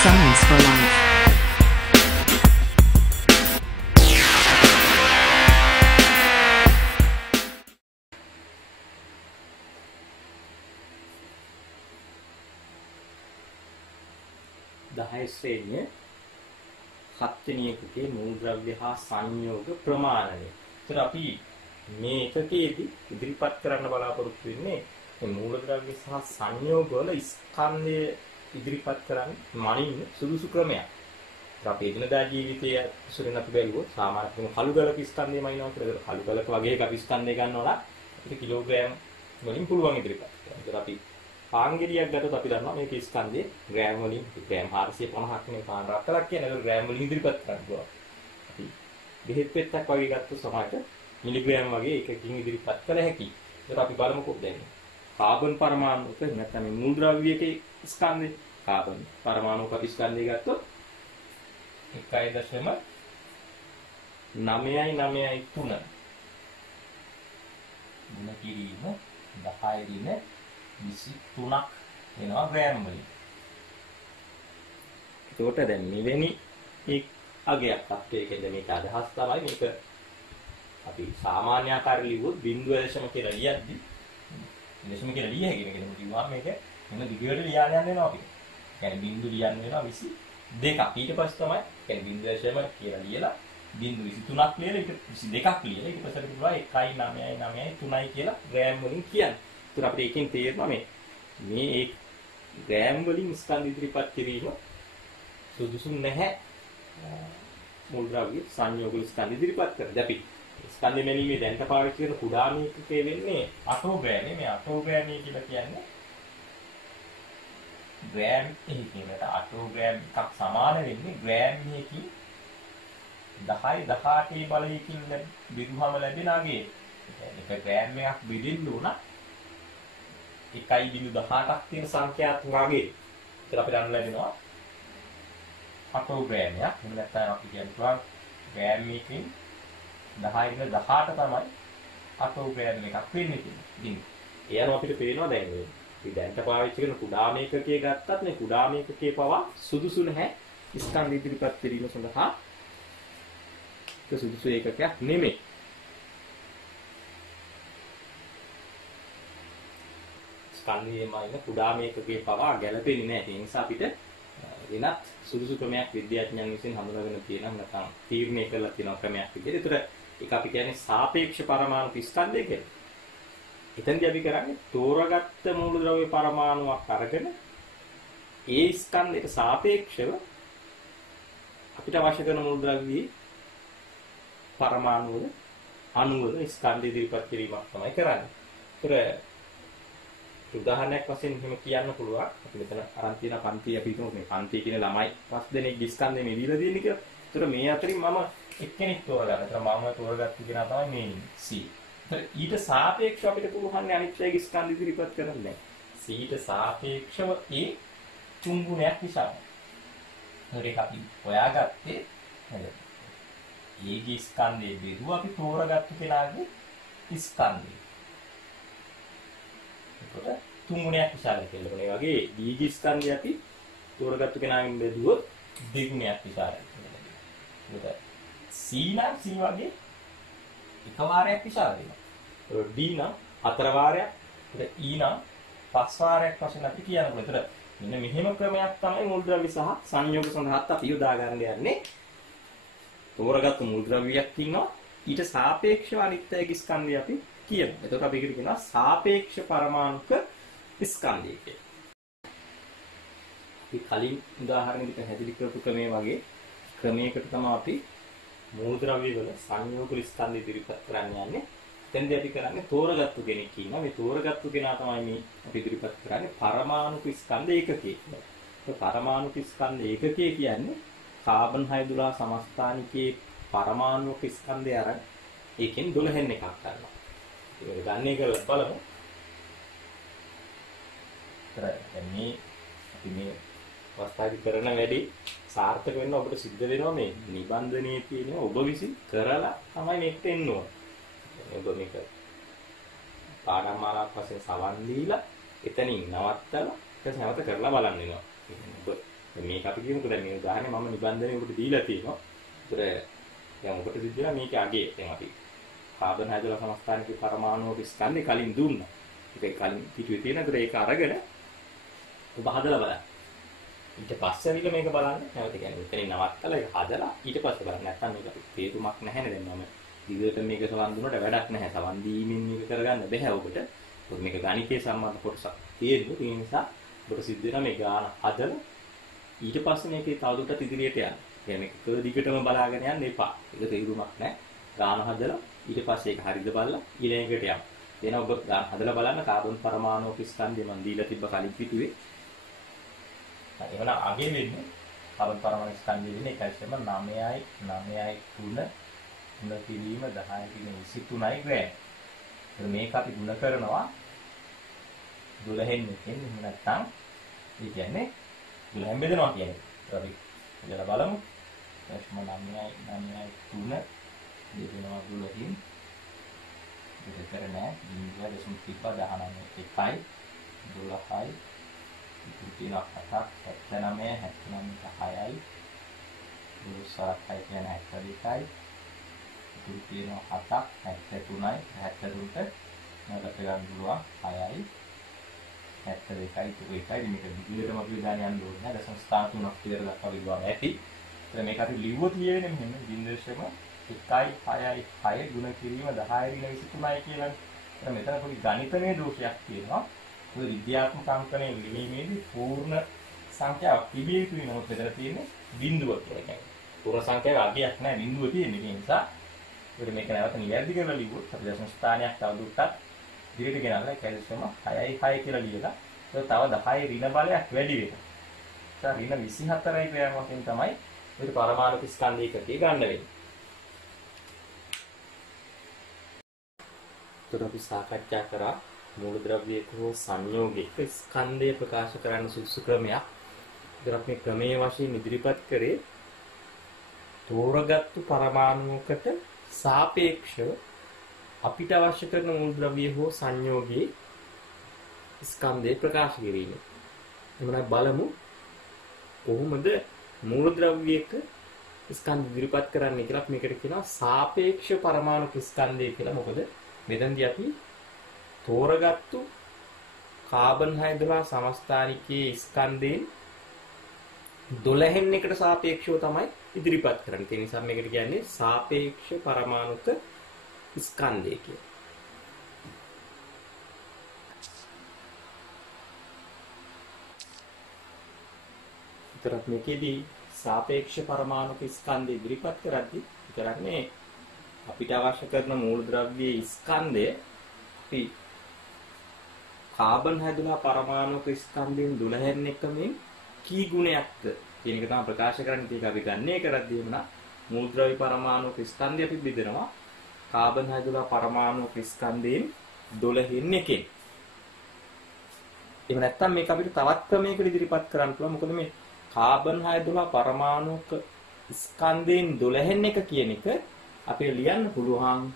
Science for life. දහයස්සේ හත්වෙනි එකකේ මූලද්‍රව්‍ය හා සංයෝග ප්‍රමාණය. ඒතර අපි මේ එකකේදී ඉදිරිපත් කරන්න බලාපොරොත්තු වෙන්නේ මේ මූලද්‍රව්‍ය සහ සංයෝග වල ස්කන්ධය ඉදිරිපත් කරන්න මනින්න සුදුසු ක්‍රමයක්. ඒත් අපි එදිනදා ජීවිතයේ සුරින් අපි බැලුවොත් සාමාන්‍යයෙන් කළු ගලක ස්කන්ධය මනිනවා කියලා. කළු ගලක වගේ එක අපි ස්කන්ධය ගන්නවා නම් ඒක කිලෝග්‍රෑම් වලින් පුළුවන් ඉදිරිපත් කරන්න. ඒතර අපි පාංගිරියක් ගත්තොත් අපි දන්නවා මේක ස්කන්ධයේ ග්‍රෑම් වලින් ග්‍රෑම් 450ක් නේ පාන් රත්තරක් කියන එක ග්‍රෑම් වලින් ඉදිරිපත් කරනවා. අපි බෙහෙත් පෙත්තක් වගේ ගත්තොත් සමහරට මිලිග්‍රෑම් වගේ එකකින් ඉදිරිපත් කළ හැකියි. ඒක අපි බලමුකෝ දැන්. කාබන් පරමාණුක නැත්නම් මේ මූලද්‍රව්‍යයක ස්කන්ධේ කාබන් පරමාණුක අපි ස්කන්ධය ගත්තොත් 1.993 ಗುಣ කිරීම 10 දින 23ක් වෙනවා ග්‍රෑම් වලින්. ඒකට දැන් මෙවැනි එක් අගයක් අපේකෙන්ද මේක අදහස් තමයි මේක අපි සාමාන්‍ය ආකාරය ලිව්වොත් 0.0 කියලා ලියද්දි දශම කියලා ලිය හැකියි මේක කිව්වා මේක මෙන්න දිගට ලියන්න වෙනවා අපි. يعني බිංදු ලියන්න වෙනවා 22ක්. ඊට පස්සේ තමයි يعني 0.0 කියලා ලියලා බිංදු 23ක් ලියලා ඊට 22ක් ලියලා ඊට පස්සේ අපි කියනවා 1.993යි කියලා ග්‍රෑම් වලින් කියන්නේ. ඒතර අපිට එකෙන් තේරෙනවා මේ ඒ ග්‍රෑම් වලින් ස්කන්ධ ඉදිරිපත් කිරීම සුදුසු නැහැ. මූලද්‍රව්‍ය සංයෝග ස්කන්ධ ඉදිරිපත් කරද්දී අපි ස්කන්ධ මෙලීමේ දැනට පාවිච්චි කරන කුඩාම එකකේ වෙන්නේ අටෝග්‍රෑම්. මේ අටෝග්‍රෑම් කියලා කියන්නේ ග්‍රෑම් එකකින්ට අටෝග්‍රෑම් එකක් සමාන වෙන්නේ ග්‍රෑම් එකකින් 10 18 බලයකින් බෙදුවම ලැබෙන අගේ. ඒක ග්‍රෑම් එකක් බෙදින්න උන 1.18ක් තියෙන සංඛ්‍යාත්මක අගේ. ඒක අපිට ගන්න ලැබෙනවා අටෝග්‍රෑමයක්. එහෙම නැත්නම් අපි කියනවා ග්‍රෑම් එකකින් 10 තමයි අටෝග්‍රෑම් එකක් වෙන්නේ කියන්නේ. ඉතින් ඒ අනුව අපිට පේනවා දැන් අපි දැන්ට පාවිච්චි කරන කුඩාම ඒකකයේ ගත්තත් මේ කුඩාම ඒකකයේ පවා සුදුසු නැහැ ස්කන්ධ ඉදිරිපත් කිරීම සඳහා. ඒක සුදුසු ඒකකයක් නෙමෙයි. ස්කන්ධයේම ඉන්න කුඩාම ඒකකයේ පවා ගැළපෙන්නේ නැහැ. ඒ නිසා අපිට වෙනත් සුදුසු ක්‍රමයක් විද්‍යාඥයන් විසින් හඳුනාගෙන තියෙනවා නැත්නම් තීරණය කරලා තියෙන ක්‍රමයක් විදිහට. ඒතර ඒක අපි කියන්නේ සාපේක්ෂ පරමාණු ස්කන්ධය කියලා. එතනදී අපි කරන්නේ තෝරාගත්ත මූලද්‍රව්‍ය පරමාණුවක් අරගෙන ඒ ස්කන්ධයට සාපේක්ෂව අපිට අවශ්‍ය කරන මූලද්‍රව්‍යයේ පරමාණු වල අණු වල ස්කන්ධ ඉදිරිපත් කිරීමක් තමයි කරන්නේ. ඒතර උදාහරණයක් වශයෙන් එහෙම කියන්න පුළුවන්. අපි මෙතන අරන් තියෙන පන්ති අපි හිතමු මේ පන්ති කියන ළමයි 5 දෙනෙක් ස්කන්ධෙ මේ දීලා දෙන්නේ කියලා. ඒතර මේ අතරින් මම එක්කෙනෙක් තෝරගන්න. ඒතර මම තෝරගත්ත කෙනා තමයි මේ C. ඊට සාපේක්ෂව අපිට පුළුවන් අනිත් අයගේ ස්කන්ධ ඉදිරිපත් කරන්න. C ට සාපේක්ෂව ඒ තුන්ගුණයක් නිසා. ඒක අපි හොයාගත්තේ නේද? ඒගේ ස්කන්ධයේ බෙදුව අපි තෝරගත්ත කෙනාගේ ස්කන්ධය. ඒකට තුන්ගුණයක් විශාල කියලා. ඒ වගේ දීගේ ස්කන්ධය අපි තෝරගත්ත කෙනාගෙන් බෙදුවොත් දෙගුණයක් විශාලයි. ඒක C නම් C වගේ එක වාරයක් විශාල වෙනවා. D නම් 4 වාරයක්, E නම් 5 වාරයක් වශයෙන් අපි කියනවා. ඒතර මෙන්න මෙහෙම ක්‍රමයක් තමයි මූලද්‍රව්‍ය සහ සංයෝග සඳහාත් අපි යොදා ගන්න යන්නේ. තෝරගත්තු මූලද්‍රව්‍යයක් ඉන්නවා ඊට සාපේක්ෂව අනිත්‍යයේ ස්කන්ධය අපි කියනවා. එතකොට අපි කියනවා සාපේක්ෂ පරමාණුක ස්කන්ධය කියලා. අපි කලින් උදාහරණයකට පැහැදිලි කරපු ක්‍රමයේ වගේ ක්‍රමයකට තමයි අපි මූලද්‍රව්‍ය වල සංයෝග ස්කන්ධ ඉදිරිපත් කරන්න යන්නේ. එතෙන්දී අපි කරන්නේ තෝරගත්තු කෙනෙක් ඉන්නවා. මේ තෝරගත්තු කෙනා තමයි මේ අපි ඉදිරිපත් කරන්නේ පරමාණුක ස්කන්ධ ඒකකය. ඒ පරමාණුක ස්කන්ධ ඒකකය කියන්නේ කාබන් 6 සමස්ථානිකයේ පරමාණුක ස්කන්ධය අරන් ඒකෙන් 12 එකක් ගන්නවා. ඒක ගන්න එක බලමු. දැන් මේ අපි මේ අවස්ථාවේ කරන වැඩි සාර්ථක වෙන්න ඔබට සිද්ධ වෙනවා මේ නිබන්ධනයේ තියෙන ඔබ විසින් කරලා තමයි මේකට එන්න ඕන. ඔබ මේක පාඩම් මාලාවක් වශයෙන් සවන් දීලා එතනින් නවත්තලා ඊට නැවත කරලා බලන්න වෙනවා. ඔබ දැන් මේක අපි කියමුකෝ දැන් මේ උදාහරණය මම නිබන්ධනය ඔබට දීලා තියෙනවා. ඒතර දැන් ඔබට සිද්ධ වෙනවා මේකේ අගේ දැන් අපි කාබන් හයිඩ්‍රෝජන් සමස්ථානිකේ පරමාණු ස්කන්ධේ කලින් දුන්නා. ඒක කලින් පිටුවේ තියෙන. ඒතර ඒක අරගෙන ඔබ හදලා බලන්න. ඊට පස්සේ විල මේක බලන්න. නැවත කියන්නේ එතනින් නවත්තලා ඒක හදලා ඊට පස්සේ බලන්න. නැත්තම් මේක අපි තේරුමක් නැහැනේ දැන් මම දිගට මේක සවන් දුන්නට වැඩක් නැහැ. සවන් දීමෙන් මේක කරගන්න බෑ ඔබට. මොකද මේක ගණිතයේ සම්බන්ධ කොටසක් තියෙන්නේ. ඒ නිසා ඔබට සිද්ධ වෙනවා මේ ගාන හදලා ඊට පස්සේ මේකේ තවදුරටත් ඉදිරියට යන්න. කියන්නේ මේක දිගටම බලාගෙන යන්න එපා. ඒක තේරුමක් නැහැ. ගාන හදලා ඊට පස්සේ ඒක හරියද බලලා ඊළඟට යන්න. එන ඔබ ගාන හදලා බලන්න කාබන් පරමාණු ස්කන්ධය මම දීලා තිබ්බ කලින් පිටුවේ. එවන අගේ වෙන්නේ කාබන් පරමාණු ස්කන්ධය වෙන්නේ 1.9යි 9යි 3 ගුණ කිරීම 10 කිරීම 23යි ග්‍රෑම්. මේක අපි ගුණ කරනවා 12න් එකෙන් එහෙම නැත්නම් ඒ කියන්නේ 12න් බෙදනවා කියන්නේ. අපි ඉතල බලමු. 9යි 9යි 3 බෙදනවා 12න්. දෙක කර නෑ 0.19 එකයි 12යි ඉතින් 7ක් 79 6යි 12යි කියන්නේ 72යි ඉතින් තියෙනවා 7ක් 73යි 73ට නැවත ගන්න පුළුවන් 6යි 72යි 1යි මේක දිගටම අපි දාන යන්න ඕනේ නේද දශම ස්ථාන තුනක් කියලා දක්වා විග්‍රහය ඇති. එතන මේක අපි ලිව්වොත් ලියෙන්නේ මෙන්න 0.1යි 6යි 6 ගුණ කිරීම 10යි 23යි කියලා. එතන මෙතන පොඩි ගණිතමය දෝෂයක් තියෙනවා. මොකද විද්‍යාත්මක අංකණය ලිවීමේදී පූර්ණ සංඛ්‍යාවක් තිබිය යුතුයි. නමුත් මෙතන තියෙන්නේ බිඳුවක් කියලා කියන්නේ. පූර්ණ සංඛ්‍යාවක අගයක් නැහැ බිඳුව තියෙන්නේ. ඒ නිසා අපිට මේක නැවත නිවැරදි කරලා ලිව්වොත් අපි දශම ස්ථානයක් තවදුරටත් ඉදිරියට ගෙනල්ලා කැල්සියම 6යි 6 කියලා ලියලා ඒක තව 10යි ඍණ බලයක් වැඩි වෙනවා. ඒ ඍණ 24යි ක්‍රියාවකින් තමයි මේ පරමාණු ස්කන්ධ ඒකකේ ගන්න වෙන්නේ. ඒතර අපි සාකච්ඡා කරා මූලද්‍රව්‍යයක හෝ සංයෝගයක ස්කන්ධය ප්‍රකාශ කරන්න සුදුසු ක්‍රමයක්. ඒතර අපි ක්‍රමයේ වශයෙන් ඉදිරිපත් කරේ තෝරගත්තු පරමාණුවකට සාපේක්ෂව අපිට අවශ්‍ය කරන මූලද්‍රව්‍ය හෝ සංයෝගයේ ස්කන්ධය ප්‍රකාශ කිරීම. එමුණා බලමු කොහොමද මූලද්‍රව්‍යයක ස්කන්ධ ඉදිරිපත් කරන්නේ කියලා. අපි මේකට කියනවා සාපේක්ෂ පරමාණු ස්කන්ධය කියලා. මොකද මෙතනදී අපි තෝරගත්තු කාබන් හයිඩ්‍රෝජන් සමස්ථානිකයේ ස්කන්ධයෙන් 12න් එකට සාපේක්ෂව තමයි ඉදිරිපත් කරන්නේ. ඒ නිසා මේකට කියන්නේ සාපේක්ෂ පරමාණුක ස්කන්ධය කියලා. විතරක් මේකෙදී සාපේක්ෂ පරමාණුක ස්කන්ධය ඉදිරිපත් කරද්දී විතරක්නේ අපිට අවශ්‍ය කරන මූලද්‍රව්‍යයේ ස්කන්ධය අපි කාබන් හයිඩ්‍රෝජන් පරමාණුක ස්කන්ධයෙන් 12න් එකමින් කී ගුණයක්ද කියන එක තමයි ප්‍රකාශ කරන්නේ. ඒක අපි ගන්නේ කරද්දී එමුණා මූලද්‍රව්‍ය පරමාණුක ස්කන්ධය අපි බෙදනවා කාබන් හයිඩ්‍රෝජන් පරමාණුක ස්කන්ධයෙන් 12න් එකෙන්. එහෙම නැත්නම් මේක අපිට තවත් ක්‍රමයකට ඉදිරිපත් කරන්න පුළුවන්. මොකද මේ කාබන් හයිඩ්‍රෝජන් පරමාණුක ස්කන්ධයෙන් 12න් එක කියන එක අපිට ලියන්න පුළුවන්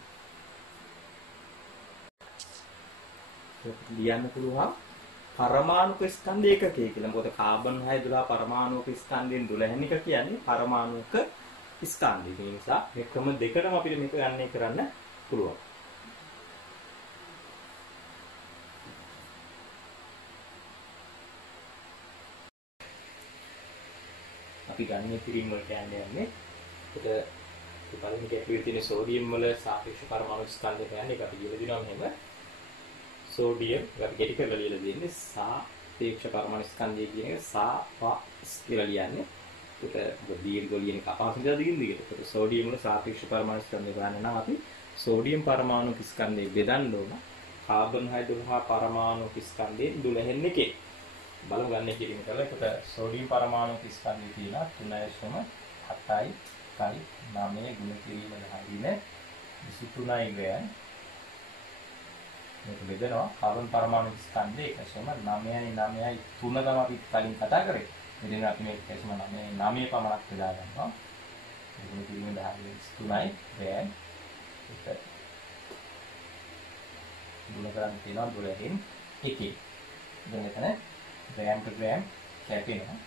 පරමාණුක ස්කන්ධ ඒකකය කියලා. මොකද කාබන් හයිඩ්‍රෝජන් පරමාණුක ස්කන්ධයෙන් 12න් එක කියන්නේ පරමාණුක ස්කන්ධය. ඒ නිසා මේ ක්‍රම දෙකටම අපිට මේක ගන්නේ කරන්න පුළුවන්. අපි ගන්නේ පිරින් වලට යන්නේ. ඒක පළවෙනි කැපිටි තියෙන සෝඩියම් වල සාපේක්ෂ පරමාණු ස්කන්ධය කියන්නේ ඒක අපි කියලා දිනවා මෙහෙම. සෝඩියම් අපි කෙටි කරලා ලියලා දෙන්නේ සාපේක්ෂ පරමාණු ස්කන්ධය කියන එක සාපස් කියලා ලියන්නේ. ඒක දීර්ඝ ලියන එක අපහසුද දිගින් දිගට. ඒක සෝඩියම් වල සාපේක්ෂ පරමාණු ස්කන්ධය ගන්න නම් අපි සෝඩියම් පරමාණු ස්කන්ධය බෙදන්න ඕන. කාබන් හයිඩ්‍රෝජන් පරමාණු ස්කන්ධයෙන් 12න් එකේ. බලමු ගන්න කිරීම කරලා ඒකට සෝඩියම් පරමාණු ස්කන්ධය තියෙනවා 3.7යි 9 ගුණ කිරීම 10 23යි ග්‍රෑම්. මේක බෙදනවා කාබන් පරමාණු ස්කන්ධය 1.9යි 9යි 3 තමයි අපි කලින් කතා කරේ. මෙතන අපි මේක 1.9යි 9 පමණක් බෙදා ගන්නවා. ගුණ කිරීම 10 23යි ග්‍රෑම්. ඒක ගුණ කරන් තියෙනවා 12න් එකේ. දැන් මෙතන ග්‍රෑම් ටු ග්‍රෑම් කැපෙනවා.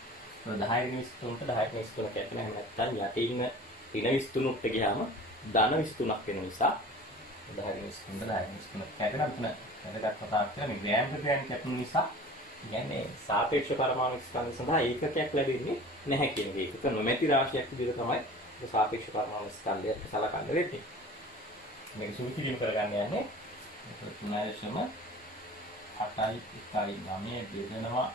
10 වෙනි 23ට 10 වෙනි 23 කැපෙන හැම නැත්තම් යටින් ඉන්න ඍණ 23ට ගියාම ධන 23ක් වෙන නිසා 10 වෙනි 23ට 10 වෙනි 23 කැපෙන අපිට වැදගත් කතාවක් කියලා මේ ග්‍රෑම් පර් ග්‍රෑම් කැපෙන නිසා කියන්නේ සාපේක්ෂ පරමාණු ස්කන්ධ සඳහා ඒකකයක් ලැබෙන්නේ නැහැ කියන එක. ඒක නොමැති රාශියක් විදිහට තමයි ඒ සාපේක්ෂ පරමාණු ස්කන්ධයට සලකන්න වෙන්නේ. මේක සුළු කිරීම කරගන්න යන්නේ 3.8යි 1.9 බෙදනවා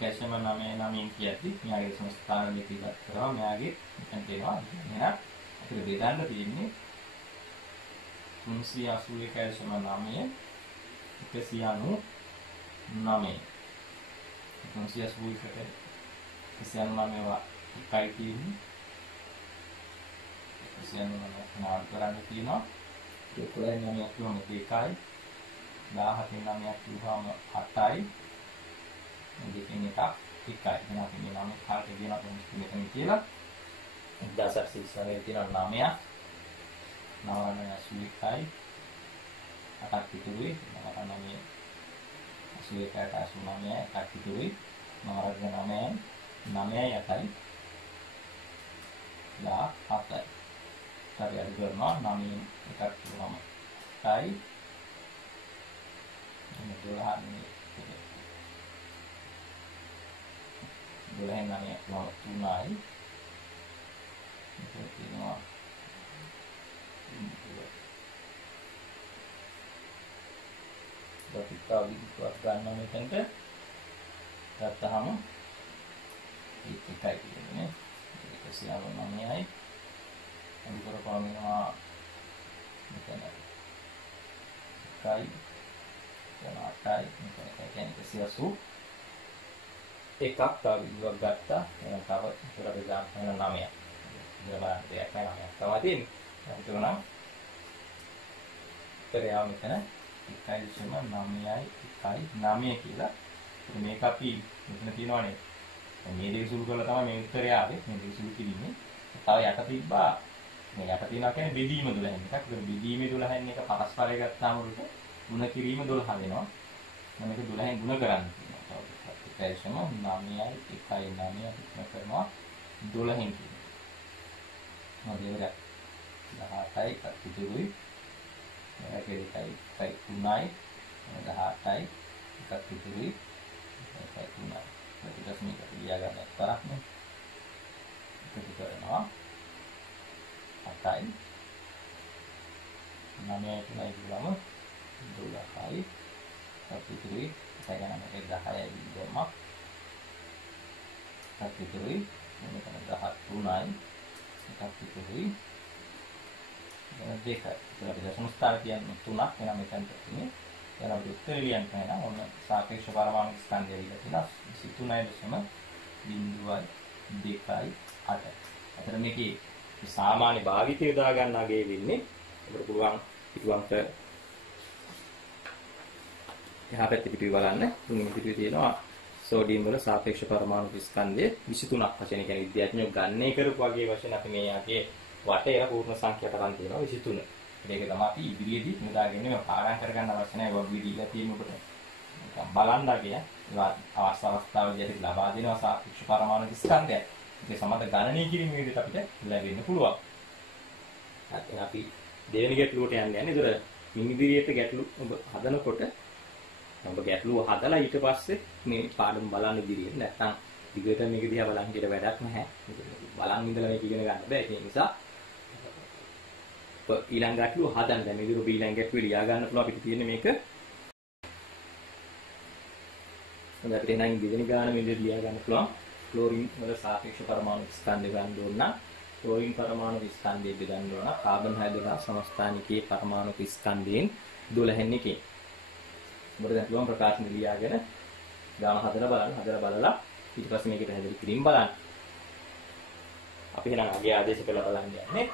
1.99 කියද්දි මෙයාගේ සංස්ථාන දෙක ඉවත් කරනවා. මෙයාගේ මෙතන තියෙනවා එහෙනම් අපිට බෙදන්න තියෙන්නේ 381.9 199 381කට 199 එකයි තියෙන්නේ 199 නාඩ් කරන්න තියෙනවා 11 කිව්වම ඒකයි 17 9ක් කිව්වම 8යි දෙකෙන් එකක් එකයි එහෙනම් අපි මේ 9 කාලට කියනවා මෙතන කියලා 1800 තියෙනවා 9ක් 981යි 8ක් පිටුයි 9 81ට 89 එකක් පිටුයි 9 9යි 8යි 17යි හරි අද කරනවා 9 එකක් කිව්වම 8යි 12 12 9 3යි ඒක තියෙනවා අපිට විස්තර ගන්න මෙතනට ගත්තාම ඒකයි කියන්නේ 199යි අනිකර පාමිනවා මෙතන එකයි 8යි මෙතන කියන්නේ 180 එකක් තව විදුවක් ගත්තා එහෙනම් තව ඉතල දාන්න වෙන 9ක් ඉතින් බලන්න දෙයක් නැහැ 9ක් තමයි තියෙන්නේ අපිට උනම් පෙරයාව මෙතන 1.9යි 1.9 කියලා මේක අපි මෙතන තියෙනවානේ මේ දෙක සුළු කරලා තමයි මේ උත්තරය ආවේ මේ දෙක සුළු කිරීමේ තව යට තිබ්බා මේ යට තියනවා කියන්නේ බෙදීම 12න් එකක් ඒක බෙදීමේ 12න් එක පරස්පරය ගත්තාම උඩට ಗುಣ කිරීම 12 වෙනවා මම මේක 12න් ಗುಣ කරන්න තියෙනවා තව එකයි 9යි 1.9 අපි ಗುಣ කරනවා 12න් කියනවා මොකද ඒක 18යි අතිදුරුයි ඒකේ එකයි 3යි 18යි එකක් පිටුයි එකයි 3යි ඒක දශමික ලියා ගන්න තරක් නේ ඒක කරනවා 8යි 9යි 3යි ගිහම 12යි එකක් පිටුයි ඒක ගන්න එක 10යි ගිහම එකක් පිටුයි මෙතන 13යි එකක් පිටුයි දෙකයි. ඒක අපිට සංස්ථාන කියන්නේ 3ක් වෙනා මෙතන තියෙන්නේ. ඒක අපිට උත්තර ලියන්න වෙනවා. ඔන්න සාපේක්ෂ පරමාණු ස්කන්ධය දීලා තියෙනවා 23.2.8. අතර මේකේ සාමාන්‍ය භාවිතය යොදා ගන්නාගේ වෙන්නේ අපිට පුළුවන් පිටුවන්ක එහා පැත්තේ පිටුවේ බලන්න. තුන්වෙනි පිටුවේ තියෙනවා සෝඩියම් වල සාපේක්ෂ පරමාණු ස්කන්ධය 23ක් වශයෙන් කියන්නේ විද්‍යාඥයෝ ගණනය කරපු වගේ වශයෙන් අපි මේ යගේ වටේට පූර්ණ සංඛ්‍යාවක් ගන්න තියෙනවා 23. මේක තමයි අපි ඉදිරියේදී මුදාගන්නේ මේ පාඩම් කරගන්න අවශ්‍ය නැහැ වගේ දීලා තියෙන කොට. නිකන් බලන්නගේ අවස්ථාවේදී ලබා දෙනවා සාපේක්ෂ පරමාණු ස්කන්ධය. ඒක සමත ගණනය කිරීමේ විදිහට අපිට ලැබෙන්න පුළුවන්. හරි අපි දෙවෙනි ගැටලුවට යන්නේ. ඒතර මින් ඉදිරියට ගැටලු ඔබ හදනකොට ඔබ ගැටලුව හදලා ඊට පස්සේ මේ පාඩම බලන්න ඉදිරියට නැත්නම් දිගට මේක දිහා බලන් හිටියට වැඩක් නැහැ. බලන් ඉඳලා මේක ඉගෙන ගන්න බෑ. ඒ නිසා ඊළඟ ගැටලුව හදන්න. දැන් මේ විදිහට ඊළඟ ගැටලුව ලියා ගන්න පුළුවන් අපිට තියෙන්නේ මේක. හොඳ අපිට එනං දෙවෙනි ගාන මේ විදිහට ලියා ගන්න පුළුවන්. ක්ලෝරින් වල සාපේක්ෂ පරමාණු ස්කන්ධය ගන්න ඕන නම් ක්ලෝරින් පරමාණු ස්කන්ධය බෙදන්න ඕන. කාබන් හයිඩ්‍රජන් සමස්ථානිකයේ පරමාණු ස්කන්ධයෙන් 12න් එකකින්. මොකද දැන් පුළුවන් ප්‍රකාශන ලියාගෙන ගාන හදලා බලලා ඊට පස්සේ මේක පැහැදිලි කිරීම බලන්න. අපි එහෙනම් අගේ ආදේශ කළා බලන්න යන්නේ.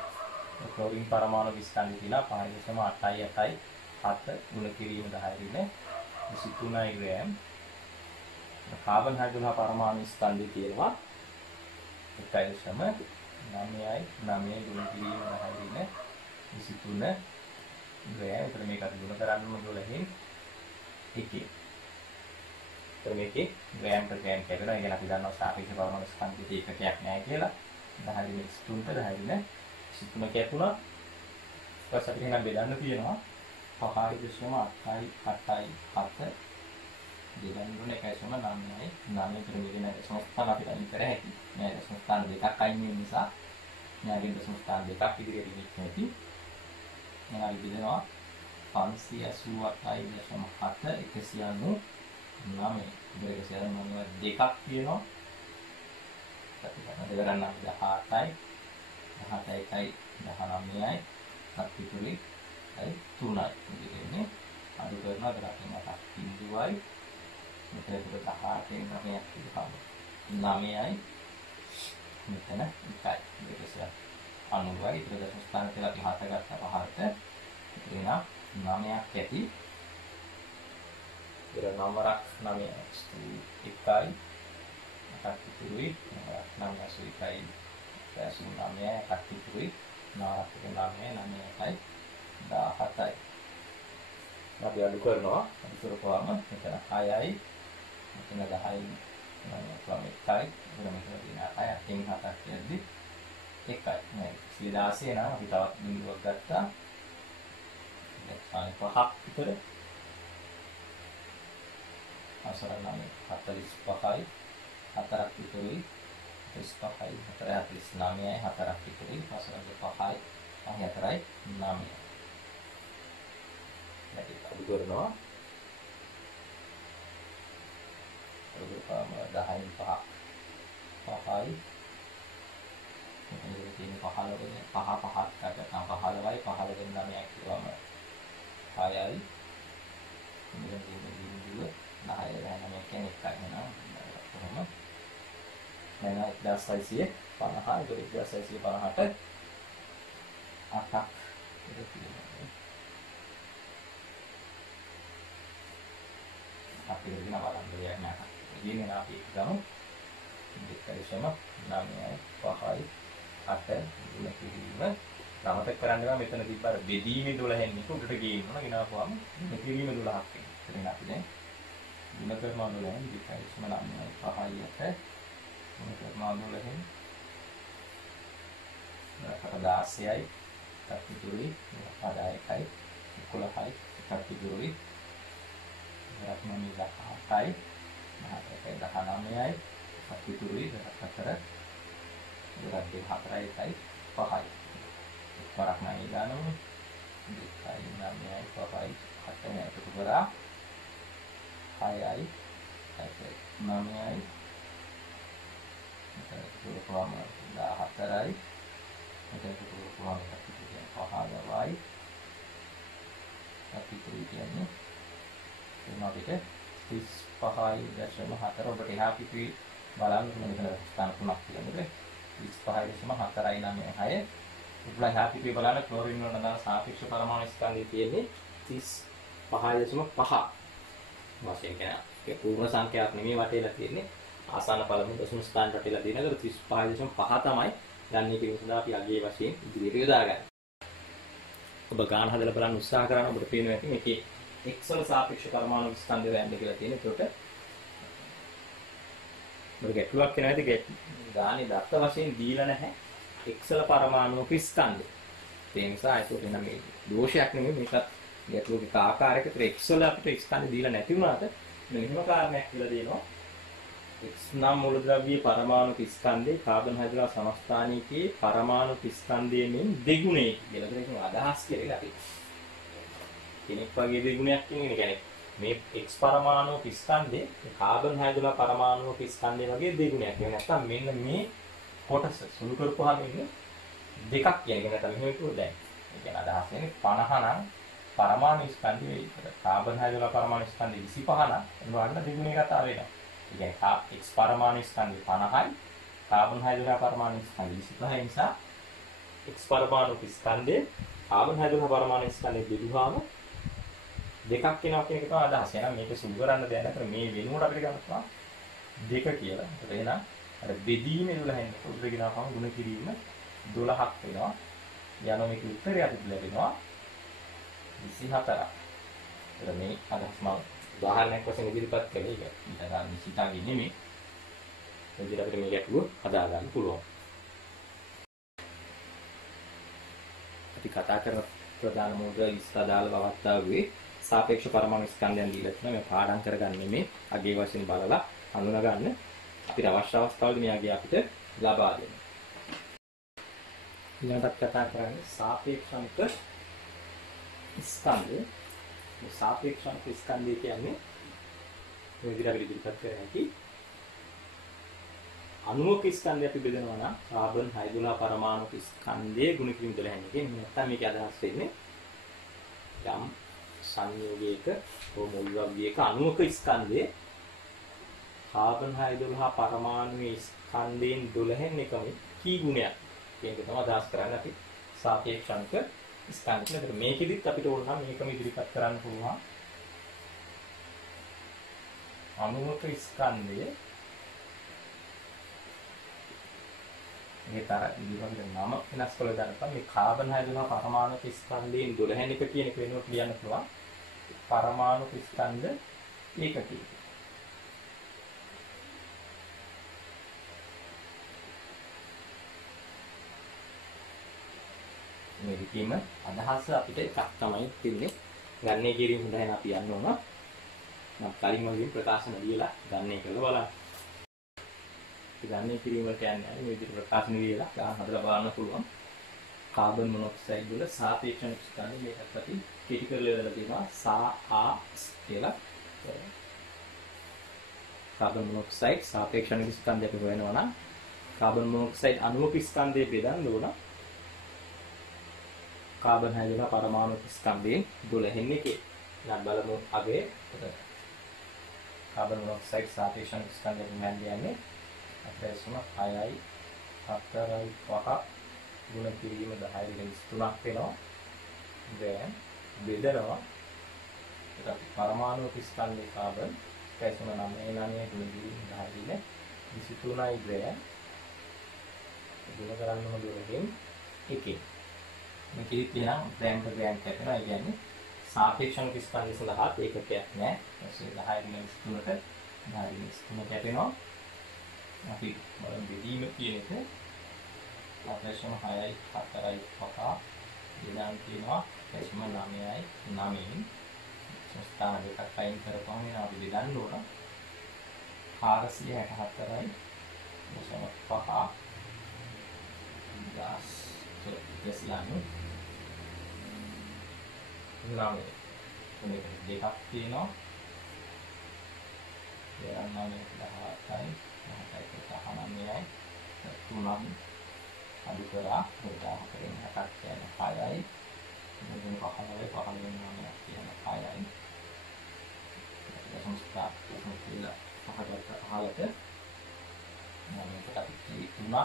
ක්ලෝරින් පරමාණු ස්කන්ධය කියලා 5.8යි 7 ගුණ කිරීම 10 රිනේ 23 ග්‍රෑම්. කාබන් හයිඩ්‍රජන් පරමාණු ස්කන්ධය කියනවා 1.9යි 9 ගුණ කිරීම 10 රිනේ 23 ග්‍රෑම්. ඒතර මේක අපි ගුණ කරන්න ඕන 12න් එකේ. ඒතර මේකේ ග්‍රෑම් per ග්‍රෑම් කියලා. ඒ කියන්නේ අපි දන්නවා සාපේක්ෂ පරමාණු ස්කන්ධයේ ඒකකයක් නැහැ කියලා. 10 දින 3ට 10 දින 3 කැපුණා. ඊට පස්සේ අපිට එහෙනම් බෙදන්න තියෙනවා 5.8යි 8යි 7 දෙකෙන් දුන්න 1.9යි 9 ක්‍රමයකින් දශම ස්ථාන අපිට අයින් කර හැකියි. මේ දශම ස්ථාන දෙකක් අයින් වෙන නිසා මෙයාගෙන් දශම ස්ථාන දෙකක් ඉදිරියට ගෙනියන්න ඇති. මෙයා විදිනවා 588.7 199 දෙකක් තියෙනවා. අපි ගන්න දෙක ගන්න 18යි 17යි 19යි 33යි 3යි ඉතින්නේ අඩු කරනවා දරකින් අටක් බිඳුවයි මෙතන 18න් 9ක් තිබහම 9යි මෙතන 1යි දෙකසක් 90යි ඊට දශම ස්ථාන කියලා අපි 7 ගත්තා 5ට එතන 9ක් ඇති ඉතින් නම්බරක් 9යි 1යි අටක් තිබුයි 9යි 89යි අටක් තිබුයි 9යි 9යි 17යි අපි අඩු කරනවා අඩු කරපුවාම මෙතන 6යි මෙතන 10යි මම 1යි මෙතන තියෙන 6යි 7ක් කියද්දි 1යි නේද 16 නම් අපි තවත් බිඳුවක් ගත්තා දැන් 5ක් විතර අසර නම් 45යි 4ක් විතරයි 35යි 49යි 4ක් විතරයි අසර 5යි 4යි 9යි අඩු කරනවා අඩු කරාම 10න් 5ක් 5යි මෙතන තියෙන 15 වෙන 5 5ක් ගන්න 15යි 15 වෙන 9ක් කියවම 6යි මෙතන තියෙන බිඳුව 10යි 9ක් කියන්නේ එකයි නේද කොහොම දැන් 1650 1650ට 8ක් ඉතින් තියෙනවා අපි දෙන්න බලන්න දෙයක් නැහැ. ඉතින් අපි ගමු. දෙකේසම 9යි 5යි 8 දුන කිරීම. රමතක් කරන්නවා මෙතන තිබ්බ අර බෙදීමේ 12න් එක උඩට ගේනවා. ගෙනාවම දුන කිරීම 12ක් වෙනවා. එතන අපි දැන් දුන කරනවා 12න් දෙකේසම 9යි 5යි 8 දුන කරනවා 12න් 16යි 33යි 11යි 11යි 33යි Rakmani 18යි 19යි 34යි 14 4යි 5යි වරක් නයි දානවා 2යි 9යි 5යි 8යි එකතු කරා 6යි 9යි මෙතන කොහොම 14යි මෙතන කොහොම 15යි අපි කියන්නේ එනවා පිට 35.4 ඔබට එහා පිටි බලන්න මෙතන ස්ථාන තුනක් තියෙනවා 35.4යි 9යි 6 ඔබලා එහා පිටි බලන්න ක්ලෝරින් වල දාන සාපේක්ෂ පරමාණු ස්කන්ධය තියෙන්නේ 35.5 වශයෙන් කියන ඒ පූර්ණ සංඛ්‍යාවක් නෙමෙයි වටේලා තියෙන්නේ ආසන්න පළමු දශම ස්ථාන වටේලා තියෙන 35.5 තමයි ගන්න කිරීම සඳහා අපි අගයේ වශයෙන් ඉදිරියට යොදාගන්නේ ඔබ ගාන හදලා බලන්න උත්සාහ කරන ඔබට පේනවා ඇති මේකේ x වල සාපේක්ෂ පරමාණු ස්කන්ධය දැන්න කියලා තියෙන. ඒකට මොකද ගැටලුවක් වෙනවා ඇති ගානේ දත්ත වශයෙන් දීලා නැහැ x වල පරමාණු ස්කන්ධය. ඒ නිසා ඒක වෙන මේ දෝෂයක් නෙමෙයි මේකත් ගැටලුවක ආකාරයකට x වල අපිට ස්කන්ධය දීලා නැති වුණාට මෙහෙම කාරණයක් කියලා දෙනවා. x නම් මූලද්‍රව්‍යයේ පරමාණු ස්කන්ධේ කාබන් හයිඩ්‍රෝජන් සමස්ථානිකයේ පරමාණු ස්කන්ධයෙන් දෙගුණේ කියලා කියන අදහස් කියලා අපි කෙනෙක් වගේ දෙගුණයක් කියන්නේ මේ x පරමාණු ස්කන්ධේ කාබන් හයිඩ්‍රෝජන් පරමාණු ස්කන්ධේ වගේ දෙගුණයක්. ඒ නැත්තම් මෙන්න මේ කොටස සුළු කරපුවාම ඉන්නේ දෙකක් කියන එක නැත්නම් මෙහෙම කිව්වොත් දැන් ඒ කියන්නේ අදහස් වෙන්නේ 50 නම් පරමාණු ස්කන්ධේ කාබන් හයිඩ්‍රෝජන් පරමාණු ස්කන්ධේ 25 නම් එනවන්න දෙගුණේ කතාව වෙනවා. ඒ කියන්නේ x පරමාණු ස්කන්ධේ 50යි කාබන් හයිඩ්‍රෝජන් පරමාණු ස්කන්ධේ 25 නිසා x පරමාණු ස්කන්ධේ කාබන් හයිඩ්‍රෝජන් පරමාණු ස්කන්ධේ බෙදුවාම දෙකක් වෙනවා කියන එක තමයි අදහස. එහෙනම් මේක සුළු කරන්න දෙයක් නැහැ. මේ වෙනුවට අපිට ගන්න පුළුවන් දෙක කියලා. එහෙනම් අර බෙදීමේ 12න් උඩට ගෙනාවම ගුණ කිරීම 12ක් වෙනවා. යනවා මේක උත්තරය අපිට ලැබෙනවා 24ක්. එතන මේ අදහස් මම උදාහරණයක් වශයෙන් ඉදිරිපත් කළේ ඒක. ඊට නිසිතාගේ නෙමෙයි. ඒ විදිහට අපිට මේ ගැටලුව හදා ගන්න පුළුවන්. අපි කතා කරන ප්‍රධාන මූලික ඉස්තාදාල අවස්ථාවේ සාපේක්ෂ පරමාණු ස්කන්ධයන් දීලා තියෙනවා. මේ පාඩම් කරගන්නේ මේ අගේ වශයෙන් බලලා හඳුනා ගන්න. අපිට අවශ්‍ය අවස්ථාවලදී මේ අගේ අපිට ලබා දෙන්න. ඊළඟට කතා කරන්නේ සාපේක්ෂාංක ස්කන්ධය. මේ සාපේක්ෂාංක ස්කන්ධය කියන්නේ මේ විදිහට අපිට ඉදිරිපත් කරන්නේ අණුක ස්කන්ධය අපි බෙදනවා නම් කාබන් හයිඩ්‍රෝජන් පරමාණු ස්කන්ධයේ ගුණ කිරීම 12 එකෙන් නැත්නම් මේක අදහස් වෙන්නේ යම් සංයෝගයක හෝ මුල් ද්‍රව්‍යයක අණුක ස්කන්ධයේ කාබන් හයිඩ්‍රෝජන් පරමාණු ස්කන්ධයෙන් 12න් එකම කී ගුණයක් කියන එක තමයි අදහස් කරන්නේ අපි සාපේක්ෂාංක ස්කන්ධ. ඒකට මේකෙදිත් අපිට ඕන නම් මේකම ඉදිරිපත් කරන්න පුළුවන්. අණුක ස්කන්ධය මේ තර ඉදිරියට නම වෙනස් කළ දාන්න මේ කාබන් හයිඩ්‍රෝජන් පරමාණු ස්කන්ධයෙන් 12න් එක කියන එක වෙනුවට ලියන්න පුළුවන් පරමාණු ස්කන්ධ ඒකකය. මේ විදිහම අදහස අපිට එකක් තමයි තින්නේ. ගන්නේ කිරීම හොඳයි නම් අපි යන්න ඕන. මම කලින් වගේ ප්‍රකාශන දීලා ගන්නේ කියලා බලන්න. ගන්නේ කිරීම වලට යන්නේ මේ විදිහට ප්‍රකාශන දීලා ගන්න හදලා බලන්න පුළුවන්. කාබන් මොනොක්සයිඩ් වල සාපේක්ෂ ස්කන්ධය මේකත් අපි කෙටි කරලා ඉවරලා තියෙනවා SAA කියලා. කාබන් මොනොක්සයිඩ් සාපේක්ෂ ස්කන්ධය අපි හොයනවා නම් කාබන් මොනොක්සයිඩ් අණුක ස්කන්ධය බෙදන්න ඕන. කාබන් හයිඩ්‍රෝජන් පරමාණු ස්කන්ධයෙන් 12න් එකේ. දැන් බලමු අගේ කාබන් මොනොක්සයිඩ් සාපේක්ෂ ස්කන්ධය කියන්නේ අපේසම 6යි 4යි 5 ගුණ කිරීම 10 වෙනස් 3ක් වෙනවා. දැන් බෙදනවා. ඒක පරමාණු ස්කන්ධේ කාබන් අපේසම 9 ගුණ කිරීම 10 වෙන 23යි ග්‍රෑම් ගුණ කරන්න ඕන 12න් එකේ. මේකෙදි තියෙනවා ග්‍රෑම් per ග්‍රෑම් කැපෙනවා. ඒ කියන්නේ සාපේක්ෂ ස්කන්ධය සඳහා ඒකකයක් නැහැ. ඊට 10 වෙනස් 3ට 10 වෙනස් 3 කැපෙනවා. අපි බලමු බෙදීම කියන එක අපේක්ෂම 6යි 4යි 5 දෙනාන් තියෙනවා අපේක්ෂම 9යි 9න් ස්ථාන දෙකක් අයින් කරපුවම එනවා අපි බෙදන්න ඕන 464යි 5 200 9 දෙකක් තියෙනවා 9යි 17යි 3ක් අඩු කරා 14න් 6ක් කියන 6යි මෙතන 15යි 15න් 9ක් කියන 6යි සංස්ථා කියලා පහකට අහලට මේකට අපි 3ක්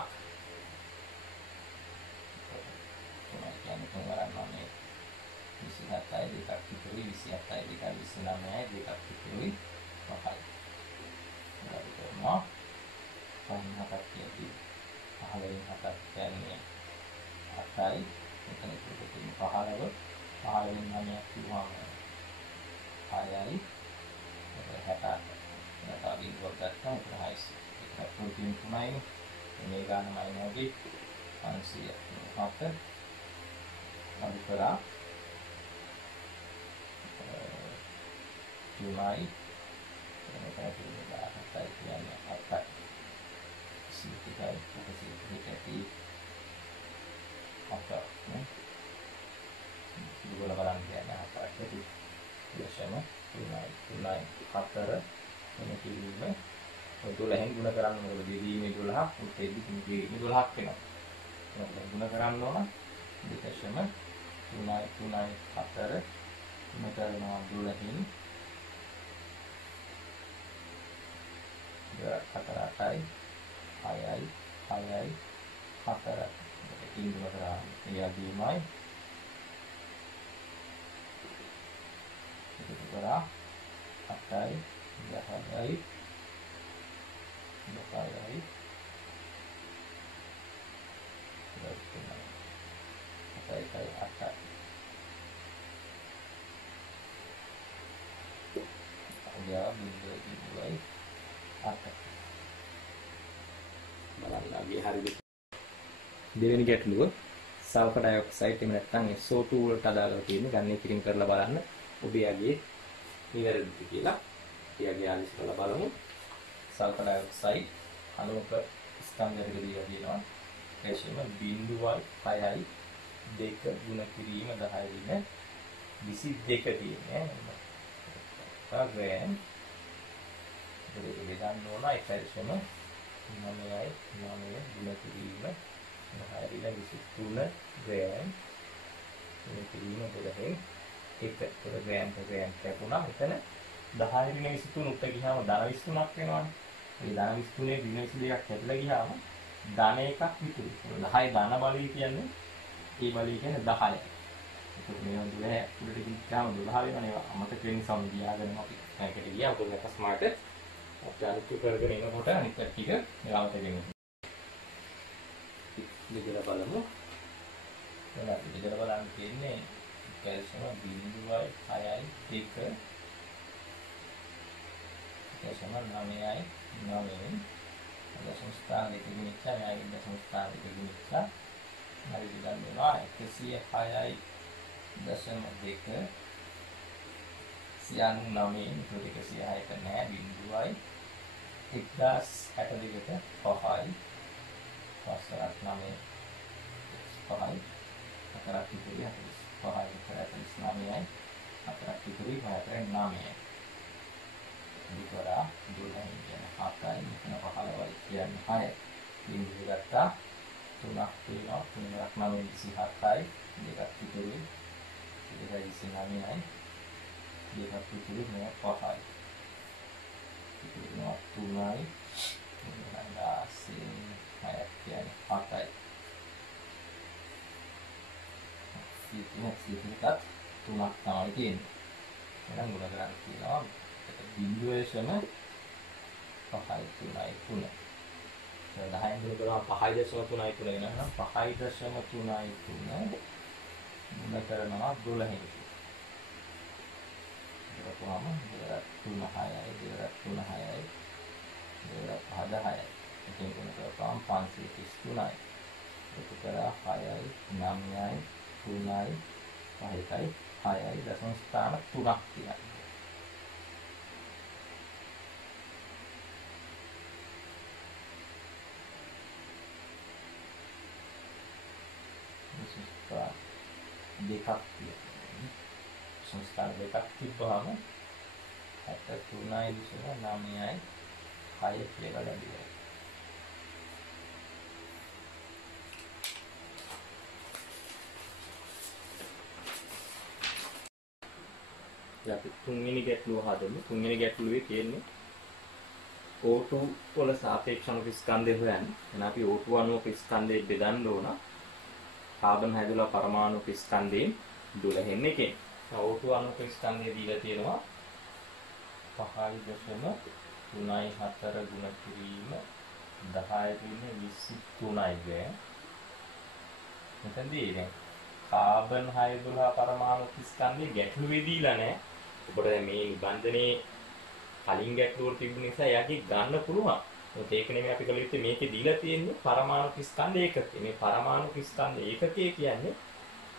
කියන්නේ තුන්වරක් 27යි දෙකක් ඉතුරුයි 27යි දෙකක් 29යි දෙකක් ඉතුරුයි 5යි පහක් කියති 15න් 7ක් කියන්නේ 8යි මෙතන ඉතුරු තියෙන 15ව 15න් 9ක් කිව්වම 6යි 68 නැත්නම් වර්ග ගන්න 6යි ඒක ප්‍රෝටීන් 3යි මේ ගන්න මයිනෝගේ 507 අඩු කරා 3යි මේකට කියන්නේ 8යි සිතිකයි සිතිකයි අපට දුර බලන්න කියන්නේ අපට දේශම 3යි 4 වෙන කිරීම 12න් ගුණ කරන්න මොකද දෙදීමේ 12 උත්තේදී කිරීමේ 12ක් වෙනවා. ඒක ගුණ කරන්න ඕන දේශම 3යි 4 ගුණ කරනවා 12න් 4යි 6යි 6යි 4 ඉතින් ගුණ කරා එයාදීමයි ඒක කරා 8යි 10යි 12යි 8යි සංඛ්‍යාව 0.8 බලන්න අගේ හරිද දෙවෙනි ගැටලුව සල්ෆර් ඩයොක්සයිඩ් එහෙම නැත්නම් SO2 වලට අදාළව තියෙන ගණනය කිරීම කරලා බලන්න ඔබේ අගේ නිවැරදිද කියලා. අපි අගේ ආලිස් කරලා බලමු. සල්ෆර් ඩයොක්සයිඩ් අණුක ස්කන්ධයක දීලා තියෙනවා. ඒකෙම 0.6යි 2 ගුණ කිරීම 10 වෙන 22 තියෙන්නේ. ග්‍රෑම් දෙක බෙදන්න ඕන ඒකයිම 9යි 9 ගුණ කිරීම 10 වෙන 23 ග්‍රෑම් ගුණ කිරීම 12න් 1 ග්‍රෑම් per ග්‍රෑම් කැපුණා. එතන 10 වෙන 23 උට ගියාම ධන 23ක් වෙනවනේ. ඒ ධන 23 ඍණ 22ක් කැපලා ගියාම ධන එකක් විතුරු. 10 ධන බලය කියන්නේ ඒ බලය කියන්නේ 10යි. ඒක මේවා 12 උඩට ගිහින් 12 වෙනවනේ. අමතක වෙන නිසා මම ගියාගෙන අපි ඒකට ගියා. මොකද අකස්මාට අපි අනිත් කරගෙන එනකොට අනිත් ටික මෙලවට ගෙනියනවා. දෙකලා බලමු. එහෙනම් දෙකලා බලන්න තියෙන්නේ කැල්සියම් 0.6යි 2 කැල්සියම් 9යි 9 දශම ස්ථාන දෙකකින් ඉච්චා න්යායික දශම ස්ථාන දෙකකින් ඉච්චා හරි විගන්න වෙනවා 106යි දශම 2 99 ඉතුරු 106ට නෑ බිඳුවයි 1062ට 5යි පස්සරක් 9 5යි හතරක් ඉතුරු 5යි 49යි හතරක් ඉතුරු 9යි විතර 12යි කියන 7යි මෙතන 15යි කියන්නේ 6යි බිඳුව ගත්තා 3ක් තියෙනවා 3ක් 9 27යි දෙකක් ඉතුරුයි 29යි දෙකක් ඉතුරු මේ 5යි ඉතුරුනවා 3යි 6යි කියන්නේ 7යි සිතිනත් 3ක් තමයි තියෙන්නේ. එහෙනම් ගුණ කරන්න තියෙනවා බිඳුවේ ශ්‍රම 5යි 3යි 3. දැන් 10න් ගුණ කරා 5.3යි 3 වෙනවා. 5.3යි 3 ගුණ කරනවා 12න්. ඒක කොහොම 3 6යි 3 6යි 5 10යි. එකෙන් ගුණ කරපුවාම 533යි. ඒක කරා 6යි 9යි 3යි 5යි 6යි දශම ස්ථාන 3ක් තියෙනවා. දෙකක් තියෙනවා. සංස්ථාන දෙකක් තිබ්බහම 73යි 9යි 6 කියලා ලැබෙනවා. අපි තුන්වෙනි ගැටලුව හදමු. තුන්වෙනි ගැටලුවේ තියෙන්නේ O2 වල සාපේක්ෂ අණු ස්කන්ධය හොයන්නේ. එහෙනම් අපි O2 අණුක ස්කන්ධය බෙදන්න ඕන. කාබන් හැදුලා පරමාණු ස්කන්ධයෙන් 12න් එකෙන්. O2 අණුක ස්කන්ධය දීලා තියෙනවා 5.3යි 4 ගුණ කිරීම 10 වෙන 23යි වේ. මෙතනදී දැන් කාබන් 6 පරමාණු ස්කන්ධය ගැටලුවේ දීලා නැහැ. ඔබට මේ නිබන්ධනේ කලින් ගැටලුව තිබුණ නිසා එයාගේ ගන්න පුළුවන්. ඒක නෙමෙයි අපි කළ යුත්තේ මේකේ දීලා තියෙන්නේ පරමාණු ස්කන්ධ ඒකකය. මේ පරමාණු ස්කන්ධ ඒකකය කියන්නේ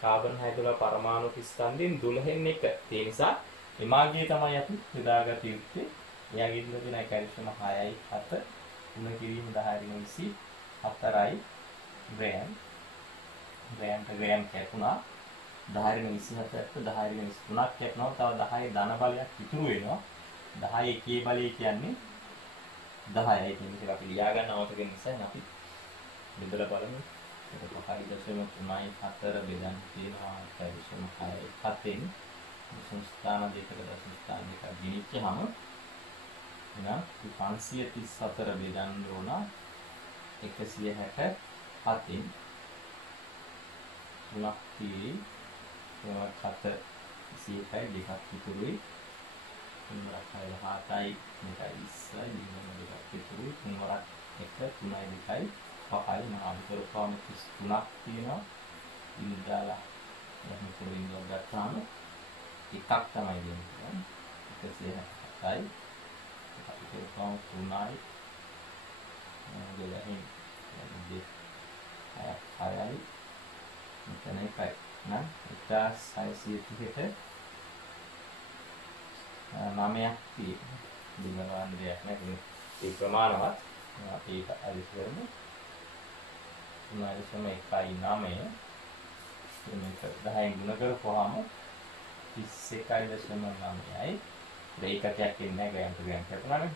කාබන් 6 පරමාණු ස්කන්ධෙන් 12න් එක. ඒ නිසා එමාගේ තමයි අපි බෙදාගත යුත්තේ. එයාගේ ඉන්න දෙන කැල්සියම් 6යි 7 ගුණ කිරීම 10 4යි ග්‍රෑම් ග්‍රෑම් කැපුණා 10 27ට 10 23ක් කැපුණා. තව 10 ධන බලයක් ඉතුරු වෙනවා. 10 එකේ බලය කියන්නේ 10යි කියන එක අපි ලියා ගන්න අවශ්‍ය වෙන නිසා අපි බෙදලා බලමු. ඒක 5.3යි 4 බෙදන්න තියෙනවා කැල්සියම් 6යි 7න් සංස්ථාන දෙකක දශස්ථාන දෙකක් ගෙනිච්චාම එහෙනම් 534 බෙදන්න ඕන 167න් 3ක් තියෙයි 7 21යි දෙකක් ඉතුරුයි 3යි 7යි 20යි දෙකක් ඉතුරුයි 3ක් 1 3යි 2යි 5යි මම කරපුවාම 33ක් තියෙනවා ඉඳලා එහෙනම් පොලින් ගත්තාම එකක් තමයි දෙන්නේ 167 7යි. අපි කියමු 3යි. දෙලහින් 6යි. මෙතන 1යි. නම් 1630ට 9ක් තියෙනවා. දිනවන දෙයක් නැහැ. ඒ ප්‍රමාණවත් අපි ඒක අදිස් කරමු. 9.1.9 මේක 10න් ගුණ කරපුවාම 31.9යි. ඒකකයක් ඉන්නේ ග්‍රෑම් ටු ග්‍රෑම් කරනවානේ.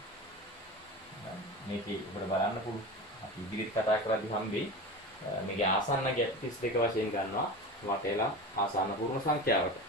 මේකේ ඔබට බලන්න පුළුවන්. අපි ඉදිරියට කතා කරද්දී හම්බෙයි. මේකේ ආසන්න ගැප් 32 වශයෙන් ගන්නවා. වටේලා ආසන්න පූර්ණ සංඛ්‍යාවට.